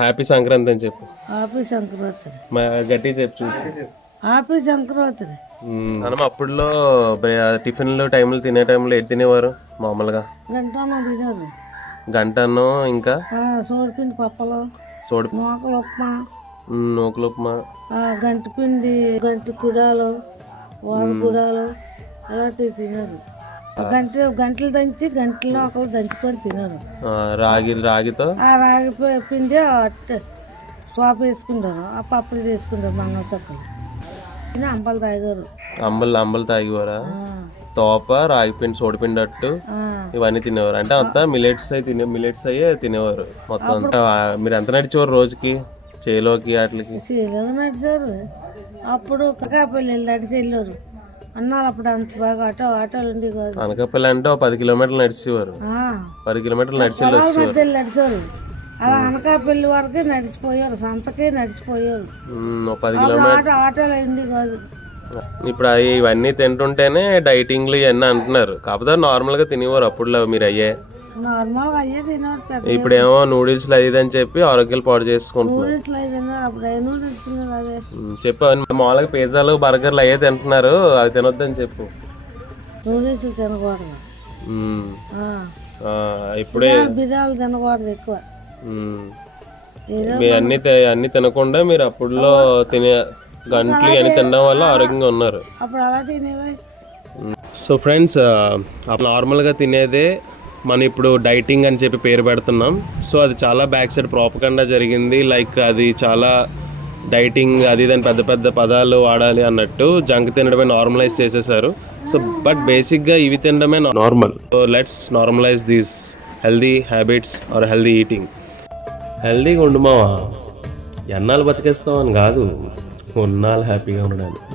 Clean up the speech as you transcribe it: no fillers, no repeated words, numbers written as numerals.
Happy Sankranti అని చెప్పు. Happy Sankranti. గట్టి చెప్పు చూసి. హ్యాపీ సంక్రాంతి. మనం అప్పుడులో టిఫిన్లు టైంలు తినే టైంలో ఏది తినేవారు మామూలుగా? గంటను తినారు. గంటను ఇంకా సోడిపిండి పప్పలు, నూకలు ఉప్మా, నూకలు ఉప్మా, గంటి పిండి, గంటి కుడాలు, వాద కుడాలు అలాంటివి తినారు. గంటలు దంచి గంటలు ఒకరు దంచుకొని తినారు. రాగితో రాగి పిండి సోప వేసుకుంటారు, ఆ పప్పులు చేసుకుంటారు. మంగళ చక్కలు అంబలు తాగారు. అంబలు తాగేవారా? తోప, రాగిపిండి, సోడిపిండి అట్టు ఇవన్నీ తినేవారు. అంటే అంతా మిలెట్స్ అయ్యే తినేవారు మొత్తం. మీరు ఎంత నడిచేవారు రోజుకి చేలోకి వాటికి? చేలోకి నడిచారు. అప్పుడు అనకాపల్లి నడిచి వెళ్ళారు అన్నారు. అప్పుడు అంత బాగా ఆటోలు ఉండి కాదు. అనకాపల్లి అంటే 10 కిలోమీటర్లు నడిచేవారు. 10 కిలోమీటర్లు నడిచి నడిచారు. అలా అనకాపల్లి వరకే నడిచిపోయారు, సంతకే నడిచిపోయారు. 10 కిలోమీటర్లు ఆటోలు ఉండి కాదు. ఇప్పుడు ఇవన్నీ తింటుంటేనే డైటింగ్లు ఇవన్నీ అంటున్నారు. కాకపోతే నార్మల్ గా తినేవారు అప్పుడులో మీరు అయ్యే. నార్మల్ గా అయ్యే తినేవారు. ఇప్పుడేమో నూడిల్స్ అది అని చెప్పి ఆరోగ్యాలు పాడు చేసుకుంటున్నారు. చెప్పు. మామూలుగా పిజ్జాలు బర్గర్లు అయ్యే తింటున్నారు, అది తినొద్దని చెప్పు. నూడిల్స్ తినకూడదు. ఇప్పుడే బిర్యానీలు తినకూడదు ఎక్కువ. అన్ని తినకుండా మీరు అప్పుడులో తినే గంటలు అని తినడం వల్ల ఆరోగ్యంగా ఉన్నారు. సో ఫ్రెండ్స్, నార్మల్గా తినేదే మనం ఇప్పుడు డైటింగ్ అని చెప్పి పేరు పెడుతున్నాం. సో అది చాలా బ్యాక్ సైడ్ ప్రాపగండా జరిగింది. లైక్ అది చాలా డైటింగ్ అది దాని పెద్ద పెద్ద పదాలు వాడాలి అన్నట్టు జంక్ తినడమే నార్మలైజ్ చేసేసారు. సో బట్ బేసిక్గా ఇవి తినడమే normal. So let's normalize these healthy habits or healthy eating. హెల్దీగా ఉండు మావా, ఎన్నాళ్ళు బతికేస్తామని కాదు, ఉన్నాళ్ళు హ్యాపీగా ఉండడానికి.